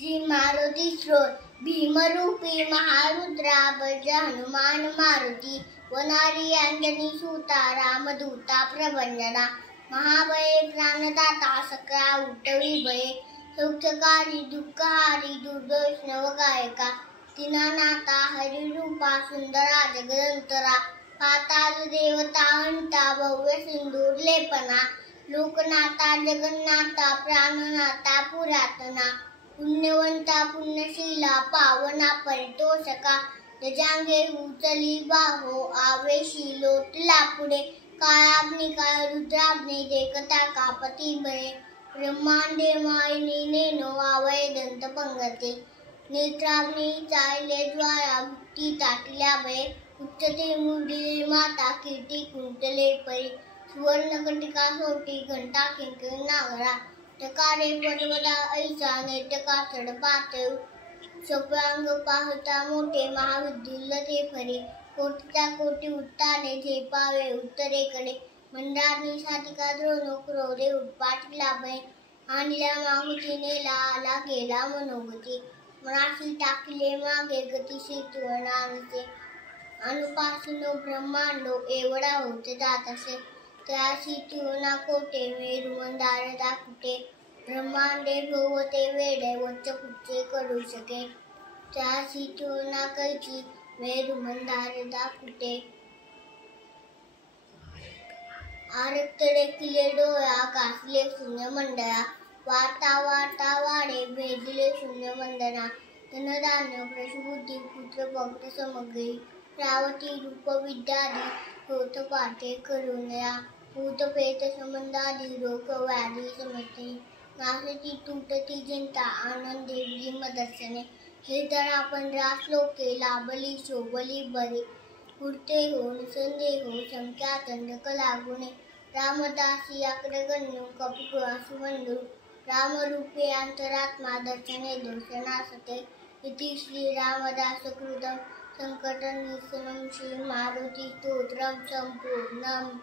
श्री मारुती स्त्रोत भीमरूपी महारुद्रा भज हनुमान मारुती वनारी अंजनी सूता रामदूता प्रभंजना महाबळे प्राणदाता सकळा उठवी बळे सौख्यकारी दुःखहारी दुर्दर्शनव गायका दीनानाथा हरिरूपा सुंदरा जगदंतरा पाताल देवता अंता भव्य सिंदूर लेपना लोकनाथा जगन्नाथा प्राणनाथा पुरातना पुण्यवंता पुण्यशीला पावना परितोषका गजांगे उचली बाहो आवेशी लोटला पुढे काळाग्निका रुद्राग्नी देखता कापती बळे ब्रह्मांडे मायनी नेनो आवय दंत पंगते नेत्राग्नी चायले ज्वाळा भुक्ती ताटल्या बळे उच्चते मुरली माता कीर्ती कुंतले परी सुवर्णकटिका सोटी घंटा किंक नागरा टकारे पर्वता ऐसा नेटका सडपाते सप्रांग पाहता मोठे महाविद्युल ते फरे कोटीचा कोटी उत्ताने झेपावे उत्तरेकडे मंदारनी सातिका द्रोण क्रोधे उत्पाटला भय आणल्या माहुती नेला आला गेला मनोगती मनाशी टाकले मागे गतिशी तुळणानसे अनुपासून ब्रह्मांडो एवढा होते जात असे त्याशी तुळना कोटे मेरू मंदार दाखुटे ब्रह्मांडे भोवते वेडे वच्च पुच्चे करू शके त्याशी तुळना कैची मेरू मंदार दाखुटे आरक्तडे किले डोळा कासले शून्य मंडळा वाटा वाटा वाडे भेदले शून्य वंदना धनधान्य प्रशुबुद्धी पुत्र भक्त समग्री रावती रूप विद्यादी होत पाठे करुणया भूत पेत संबंधादी रोग व्याधी समजते नासती तुटती चिंता आनंदे भीम दर्शने हे तर आपण श्लोके लाभली शोभली बरे पुरते हो निसंदेहो संख्या चंद्रक लागुणे रामदासी अग्रगण्य कपिकुळासु बंधू रामरूपे अंतरात्मा दर्शने दर्शनासते इति श्री रामदास कृतं संकटनिरसनं श्री मारुती स्तोत्रम संपूर्णम्।